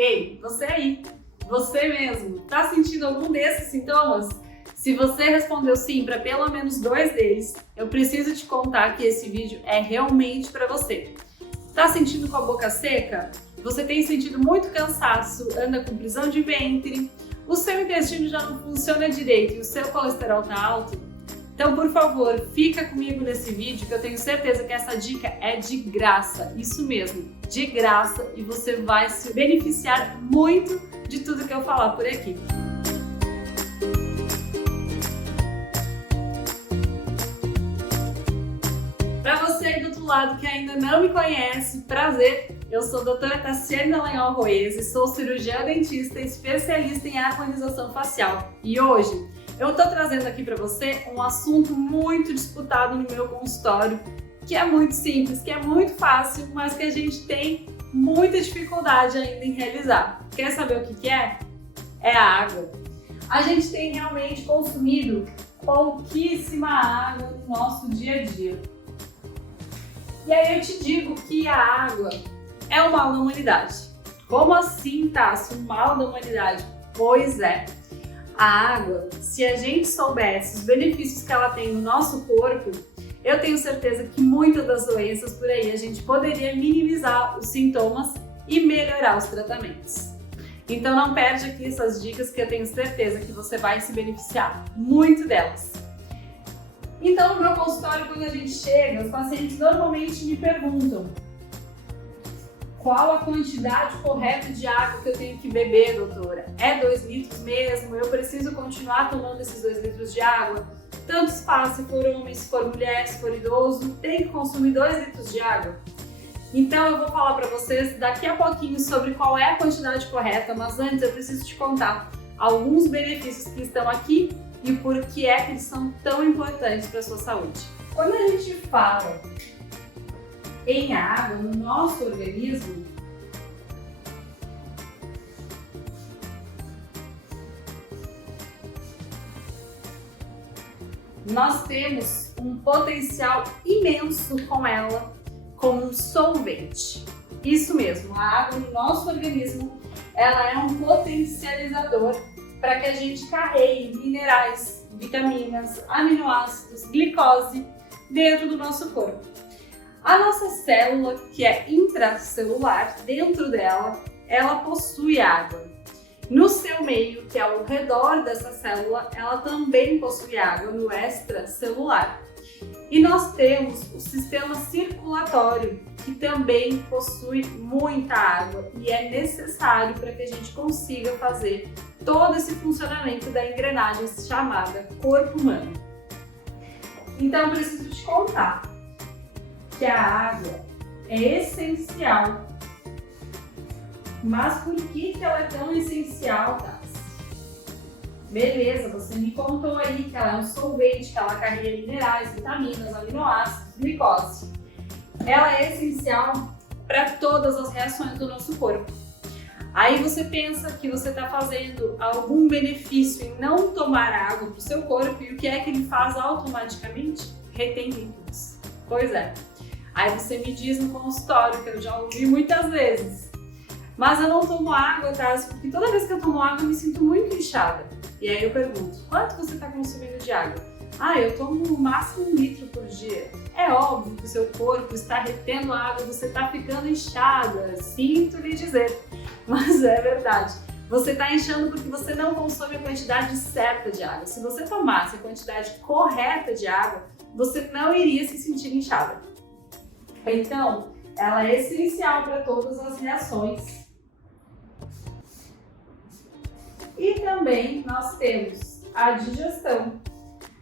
Ei, você aí, você mesmo, tá sentindo algum desses sintomas? Se você respondeu sim para pelo menos 2 deles, eu preciso te contar que esse vídeo é realmente para você. Tá sentindo com a boca seca? Você tem sentido muito cansaço, anda com prisão de ventre, o seu intestino já não funciona direito e o seu colesterol tá alto? Então, por favor, fica comigo nesse vídeo que eu tenho certeza que essa dica é de graça, isso mesmo, de graça, e você vai se beneficiar muito de tudo que eu falar por aqui. Para você aí do outro lado que ainda não me conhece, prazer, eu sou a doutora Tassiane Dallagnol Roese, sou cirurgiã dentista especialista em harmonização facial e hoje eu tô trazendo aqui para você um assunto muito disputado no meu consultório, que é muito simples, que é muito fácil, mas que a gente tem muita dificuldade ainda em realizar. Quer saber o que é? É a água. A gente tem realmente consumido pouquíssima água no nosso dia a dia. E aí eu te digo que a água é o mal da humanidade. Como assim, Tassi? O mal da humanidade? Pois é. A água, se a gente soubesse os benefícios que ela tem no nosso corpo, eu tenho certeza que muitas das doenças por aí a gente poderia minimizar os sintomas e melhorar os tratamentos. Então não perde aqui essas dicas que eu tenho certeza que você vai se beneficiar muito delas. Então no meu consultório, quando a gente chega, os pacientes normalmente me perguntam: qual a quantidade correta de água que eu tenho que beber, doutora? É 2 litros mesmo? Eu preciso continuar tomando esses 2 litros de água? Tanto faz se for homem, se for mulher, se for idoso, tem que consumir 2 litros de água? Então eu vou falar para vocês daqui a pouquinho sobre qual é a quantidade correta, mas antes eu preciso te contar alguns benefícios que estão aqui e por que é que eles são tão importantes para a sua saúde. Quando a gente fala em água no nosso organismo, nós temos um potencial imenso com ela como um solvente. Isso mesmo, a água no nosso organismo, ela é um potencializador para que a gente carregue minerais, vitaminas, aminoácidos, glicose dentro do nosso corpo. A nossa célula, que é intracelular, dentro dela, ela possui água. No seu meio, que é ao redor dessa célula, ela também possui água no extracelular. E nós temos o sistema circulatório, que também possui muita água e é necessário para que a gente consiga fazer todo esse funcionamento da engrenagem chamada corpo humano. Então, eu preciso te contar que a água é essencial. Mas por que ela é tão essencial, Tassi? Beleza, você me contou aí que ela é um solvente, que ela carrega minerais, vitaminas, aminoácidos, glicose. Ela é essencial para todas as reações do nosso corpo. Aí você pensa que você está fazendo algum benefício em não tomar água para o seu corpo e o que é que ele faz automaticamente? Retém líquidos. Pois é. Aí você me diz no consultório, que eu já ouvi muitas vezes: mas eu não tomo água, Tassi, porque toda vez que eu tomo água eu me sinto muito inchada. E aí eu pergunto: quanto você está consumindo de água? Ah, eu tomo no máximo 1 litro por dia. É óbvio que o seu corpo está retendo água, você está ficando inchada, sinto lhe dizer. Mas é verdade, você está inchando porque você não consome a quantidade certa de água. Se você tomasse a quantidade correta de água, você não iria se sentir inchada. Então, ela é essencial para todas as reações. E também nós temos a digestão,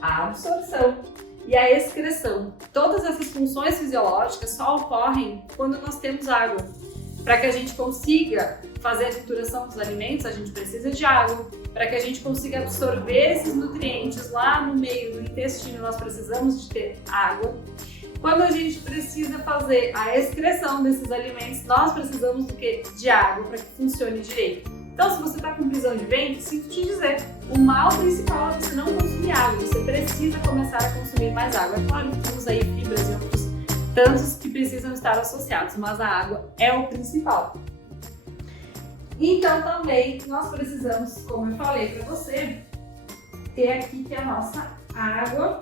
a absorção e a excreção. Todas essas funções fisiológicas só ocorrem quando nós temos água. Para que a gente consiga fazer a trituração dos alimentos, a gente precisa de água. Para que a gente consiga absorver esses nutrientes lá no meio do intestino, nós precisamos de ter água. Quando a gente precisa fazer a excreção desses alimentos, nós precisamos do quê? De água para que funcione direito. Então, se você está com prisão de ventre, sinto te dizer, o mal principal é você não consumir água. Você precisa começar a consumir mais água. É claro que temos aí fibras e outros tantos que precisam estar associados, mas a água é o principal. Então também nós precisamos, como eu falei para você, ter aqui que a nossa água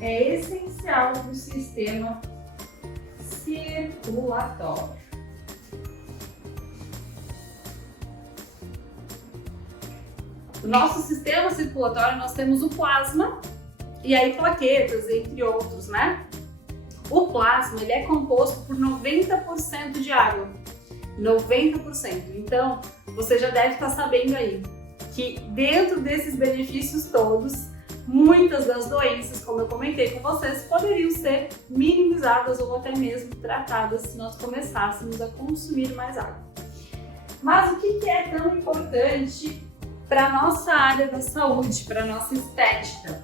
é essencial para o sistema circulatório. No nosso sistema circulatório nós temos o plasma e aí plaquetas, entre outros, né? O plasma ele é composto por 90% de água. 90%. Então, você já deve estar sabendo aí que dentro desses benefícios todos, muitas das doenças, como eu comentei com vocês, poderiam ser minimizadas ou até mesmo tratadas se nós começássemos a consumir mais água. Mas o que é tão importante para a nossa área da saúde, para a nossa estética?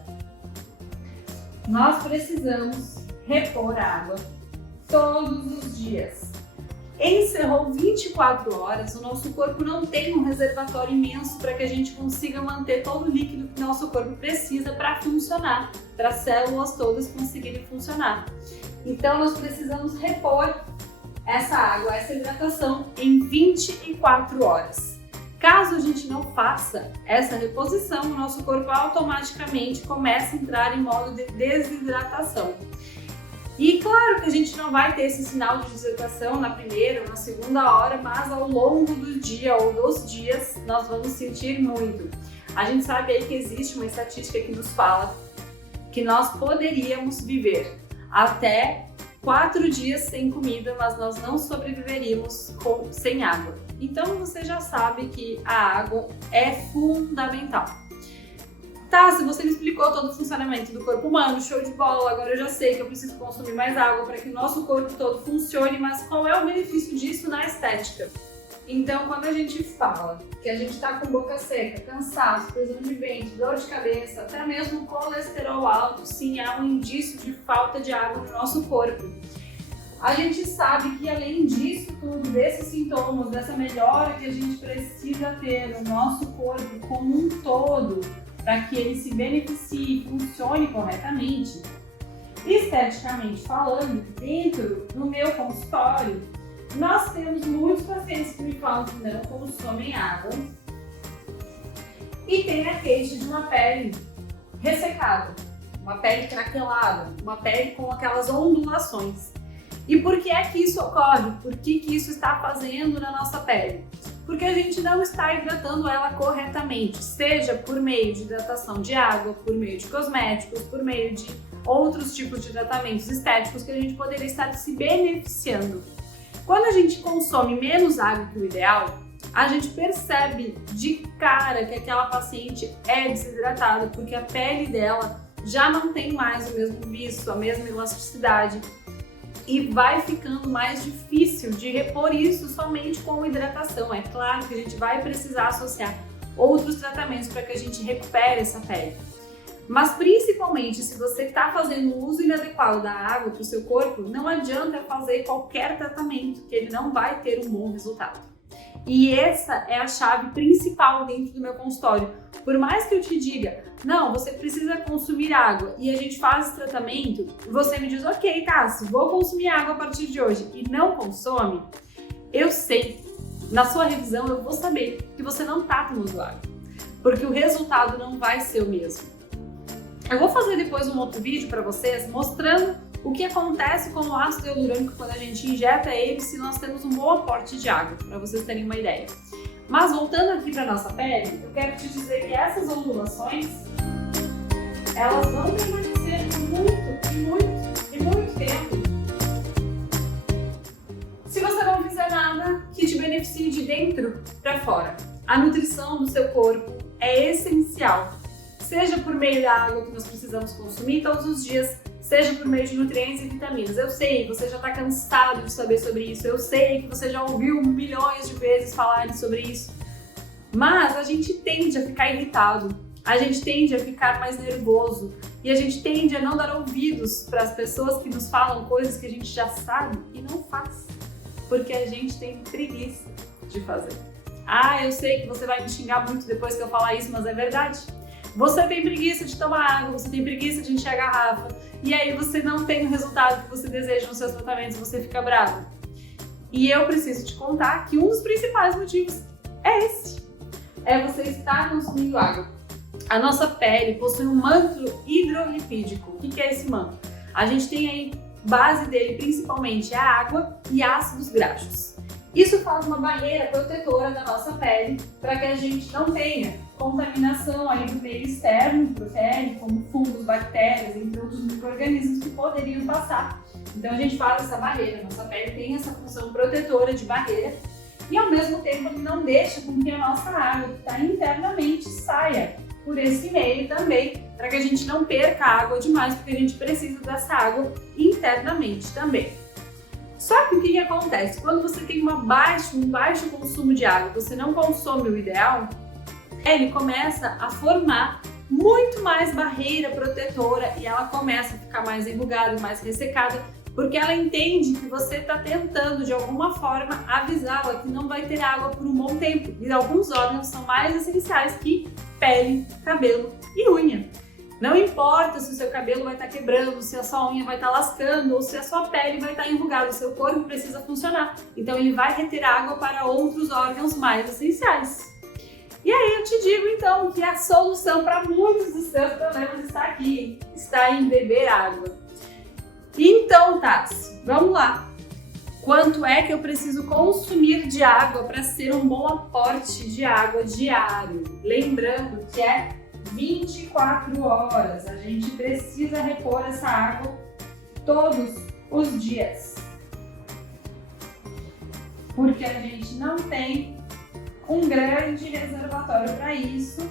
Nós precisamos repor água todos os dias. Encerrou 24 horas, o nosso corpo não tem um reservatório imenso para que a gente consiga manter todo o líquido que nosso corpo precisa para funcionar, para as células todas conseguirem funcionar. Então nós precisamos repor essa água, essa hidratação em 24 horas. Caso a gente não faça essa reposição, o nosso corpo automaticamente começa a entrar em modo de desidratação. E claro que a gente não vai ter esse sinal de desidratação na primeira ou na segunda hora, mas ao longo do dia ou dos dias nós vamos sentir muito. A gente sabe aí que existe uma estatística que nos fala que nós poderíamos viver até 4 dias sem comida, mas nós não sobreviveríamos sem água. Então você já sabe que a água é fundamental. Tá, se você me explicou todo o funcionamento do corpo humano, show de bola, agora eu já sei que eu preciso consumir mais água para que o nosso corpo todo funcione, mas qual é o benefício disso na estética? Então, quando a gente fala que a gente está com boca seca, cansaço, prisão de ventre, dor de cabeça, até mesmo colesterol alto, sim, há um indício de falta de água no nosso corpo. A gente sabe que além disso tudo, desses sintomas, dessa melhora que a gente precisa ter no nosso corpo como um todo, para que ele se beneficie e funcione corretamente, esteticamente falando, dentro do meu consultório, nós temos muitos pacientes que me falam que não consomem água e tem a queixa de uma pele ressecada, uma pele craquelada, uma pele com aquelas ondulações. E por que é que isso ocorre? Por que isso está fazendo na nossa pele? Porque a gente não está hidratando ela corretamente, seja por meio de hidratação de água, por meio de cosméticos, por meio de outros tipos de tratamentos estéticos que a gente poderia estar se beneficiando. Quando a gente consome menos água que o ideal, a gente percebe de cara que aquela paciente é desidratada, porque a pele dela já não tem mais o mesmo viço, a mesma elasticidade, e vai ficando mais difícil de repor isso somente com hidratação. É claro que a gente vai precisar associar outros tratamentos para que a gente recupere essa pele. Mas principalmente se você está fazendo o uso inadequado da água para o seu corpo, não adianta fazer qualquer tratamento, que ele não vai ter um bom resultado. E essa é a chave principal dentro do meu consultório. Por mais que eu te diga, não, você precisa consumir água e a gente faz esse tratamento, você me diz, ok, Tassi, vou consumir água a partir de hoje e não consome, eu sei, na sua revisão eu vou saber que você não está tomando água, porque o resultado não vai ser o mesmo. Eu vou fazer depois um outro vídeo para vocês mostrando o que acontece com o ácido hialurônico quando a gente injeta ele se nós temos um bom aporte de água, para vocês terem uma ideia. Mas voltando aqui para nossa pele, eu quero te dizer que essas ondulações, elas vão permanecer por muito tempo. Se você não fizer nada que te beneficie de dentro para fora. A nutrição do seu corpo é essencial, seja por meio da água que nós precisamos consumir todos os dias, seja por meio de nutrientes e vitaminas. Eu sei, você já está cansado de saber sobre isso, eu sei que você já ouviu milhões de vezes falarem sobre isso, mas a gente tende a ficar irritado, a gente tende a ficar mais nervoso e a gente tende a não dar ouvidos para as pessoas que nos falam coisas que a gente já sabe e não faz, porque a gente tem preguiça de fazer. Ah, eu sei que você vai me xingar muito depois que eu falar isso, mas é verdade. Você tem preguiça de tomar água, você tem preguiça de encher a garrafa, e aí você não tem o resultado que você deseja nos seus tratamentos, você fica bravo. E eu preciso te contar que um dos principais motivos é esse. É você estar consumindo água. A nossa pele possui um manto hidrolipídico. O que é esse manto? A gente tem aí, base dele principalmente, a água e ácidos graxos. Isso faz uma barreira protetora da nossa pele para que a gente não tenha contaminação aí do meio externo para a pele, como fungos, bactérias, entre outros micro-organismos que poderiam passar. Então a gente faz essa barreira, nossa pele tem essa função protetora de barreira e ao mesmo tempo ele não deixa com que a nossa água que está internamente saia por esse meio também, para que a gente não perca água demais, porque a gente precisa dessa água internamente também. Só que o que acontece? Quando você tem um baixo consumo de água, você não consome o ideal, ele começa a formar muito mais barreira protetora e ela começa a ficar mais enrugada, mais ressecada, porque ela entende que você está tentando de alguma forma avisá-la que não vai ter água por um bom tempo. E alguns órgãos são mais essenciais que pele, cabelo e unha. Não importa se o seu cabelo vai estar quebrando, se a sua unha vai estar lascando ou se a sua pele vai estar enrugada, o seu corpo precisa funcionar. Então ele vai reter água para outros órgãos mais essenciais. E aí eu te digo então que a solução para muitos dos seus problemas está aqui, está em beber água. Então, Tassi, vamos lá. Quanto é que eu preciso consumir de água para ser um bom aporte de água diário? Lembrando que é 24 horas. A gente precisa repor essa água todos os dias. Porque a gente não tem um grande reservatório para isso.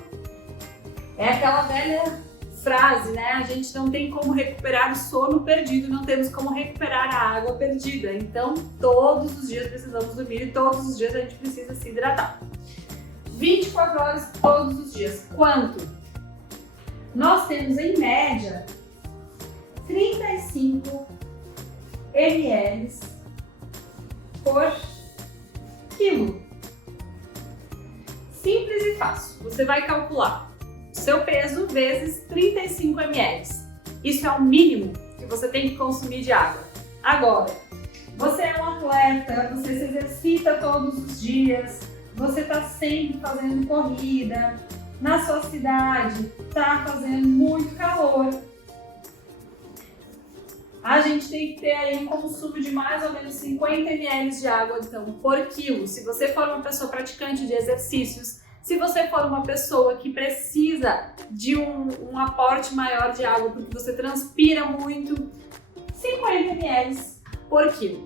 É aquela velha frase, né? A gente não tem como recuperar o sono perdido, não temos como recuperar a água perdida. Então, todos os dias precisamos dormir e todos os dias a gente precisa se hidratar. 24 horas todos os dias. Quanto? Nós temos, em média, 35 ml por quilo. Simples e fácil. Você vai calcular seu peso vezes 35 ml. Isso é o mínimo que você tem que consumir de água. Agora, você é um atleta, você se exercita todos os dias, você está sempre fazendo corrida, na sua cidade está fazendo muito calor. A gente tem que ter aí um consumo de mais ou menos 50 ml de água então, por quilo. Se você for uma pessoa praticante de exercícios, se você for uma pessoa que precisa de um aporte maior de água porque você transpira muito, 50 ml por quilo.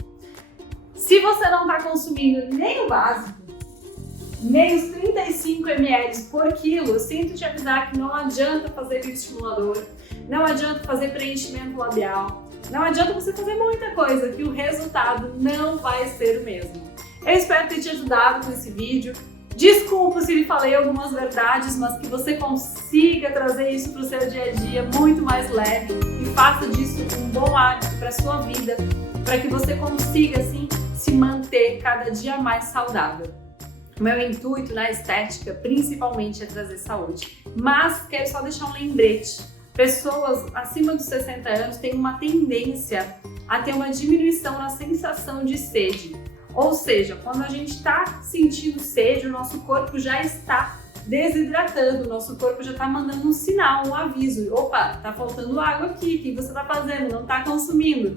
Se você não está consumindo nem o básico, nem os 35 ml por quilo, eu sinto te avisar que não adianta fazer bioestimulador, não adianta fazer preenchimento labial, não adianta você fazer muita coisa, que o resultado não vai ser o mesmo. Eu espero ter te ajudado com esse vídeo. Desculpa se lhe falei algumas verdades, mas que você consiga trazer isso para o seu dia a dia muito mais leve e faça disso um bom hábito para a sua vida, para que você consiga, assim, se manter cada dia mais saudável. O meu intuito na estética, principalmente, é trazer saúde. Mas quero só deixar um lembrete. Pessoas acima dos 60 anos têm uma tendência a ter uma diminuição na sensação de sede. Ou seja, quando a gente está sentindo sede, o nosso corpo já está desidratando, o nosso corpo já está mandando um sinal, um aviso. Opa, tá faltando água aqui, o que você está fazendo? Não está consumindo.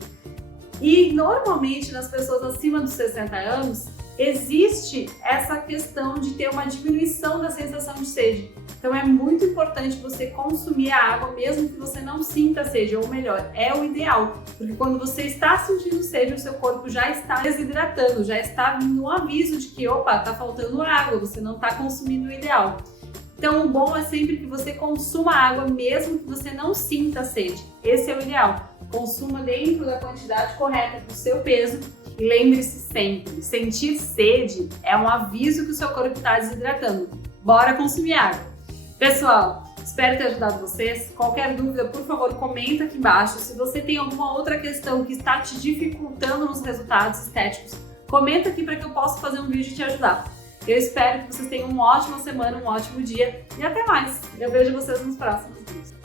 E normalmente nas pessoas acima dos 60 anos, existe essa questão de ter uma diminuição da sensação de sede. Então é muito importante você consumir a água mesmo que você não sinta sede, ou melhor, é o ideal, porque quando você está sentindo sede, o seu corpo já está desidratando, já está vindo um aviso de que, opa, tá faltando água, você não está consumindo o ideal. Então o bom é sempre que você consuma água mesmo que você não sinta sede, esse é o ideal. Consuma dentro da quantidade correta para o seu peso. E lembre-se sempre, sentir sede é um aviso que o seu corpo está desidratando. Bora consumir água! Pessoal, espero ter ajudado vocês. Qualquer dúvida, por favor, comenta aqui embaixo. Se você tem alguma outra questão que está te dificultando nos resultados estéticos, comenta aqui para que eu possa fazer um vídeo e te ajudar. Eu espero que vocês tenham uma ótima semana, um ótimo dia e até mais! Eu vejo vocês nos próximos vídeos.